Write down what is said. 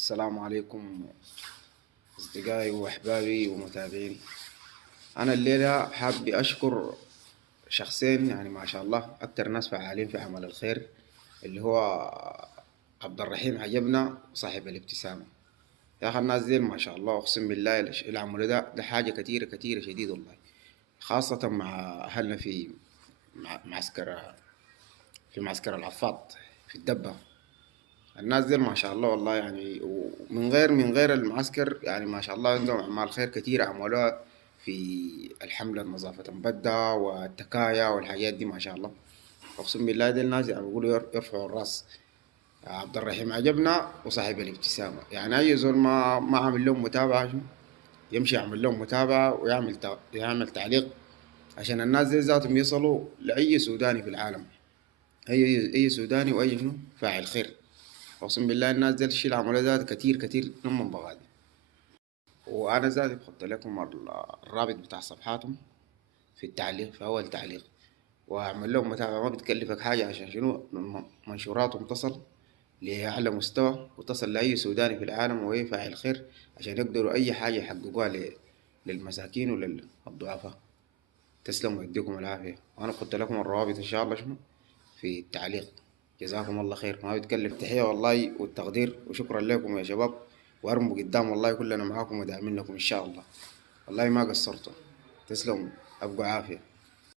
السلام عليكم أصدقائي وأحبابي ومتابعيني. أنا الليلة حابب أشكر شخصين، يعني ما شاء الله أكتر ناس فعالين في عمل الخير، اللي هو عبد الرحيم عجبنا صاحب الابتسامة. يا أخي الناس دي ما شاء الله أقسم بالله العمل ده حاجة كتيرة كتيرة شديد والله، خاصة مع أهلنا في معسكر العفاط في الدبة. الناس دي ما شاء الله والله يعني، ومن غير المعسكر يعني ما شاء الله عندهم أعمال خير كتير عملوها في الحملة نظافة مبدة والتكايا والحاجات دي ما شاء الله. أقسم بالله دي الناس يعني بيقولوا يرفعوا الراس. عبد الرحيم عجبنا وصاحب الابتسامة، يعني أي زول ما عامل لهم متابعة شنو يمشي يعمل لهم متابعة ويعمل يعمل تعليق، عشان الناس دي ذاتهم يصلوا لأي سوداني في العالم. أي سوداني وأي شنو فاعل خير. اقسم بالله الناس دي الشيء اللي عملوه ده كتير كتير نمن بغادي. وانا ذاتي بحط لكم الرابط بتاع صفحاتهم في التعليق، في اول تعليق، واعمل لهم متابعة. ما بتكلفك حاجة عشان شنو منشوراتهم تصل لأعلى مستوى وتصل لأي سوداني في العالم وأي فاعل خير، عشان يقدروا أي حاجة يحققوها للمساكين وللضعفاء. تسلموا يديكم العافية، وأنا بحط لكم الروابط إن شاء الله شنو في التعليق. جزاكم الله خير، ما بيتكلف. تحية والله والتقدير وشكرا لكم يا شباب، وارموا قدام والله كلنا معاكم وداعمين لكم إن شاء الله. والله ما قصرتوا. تسلموا، أبقوا عافية.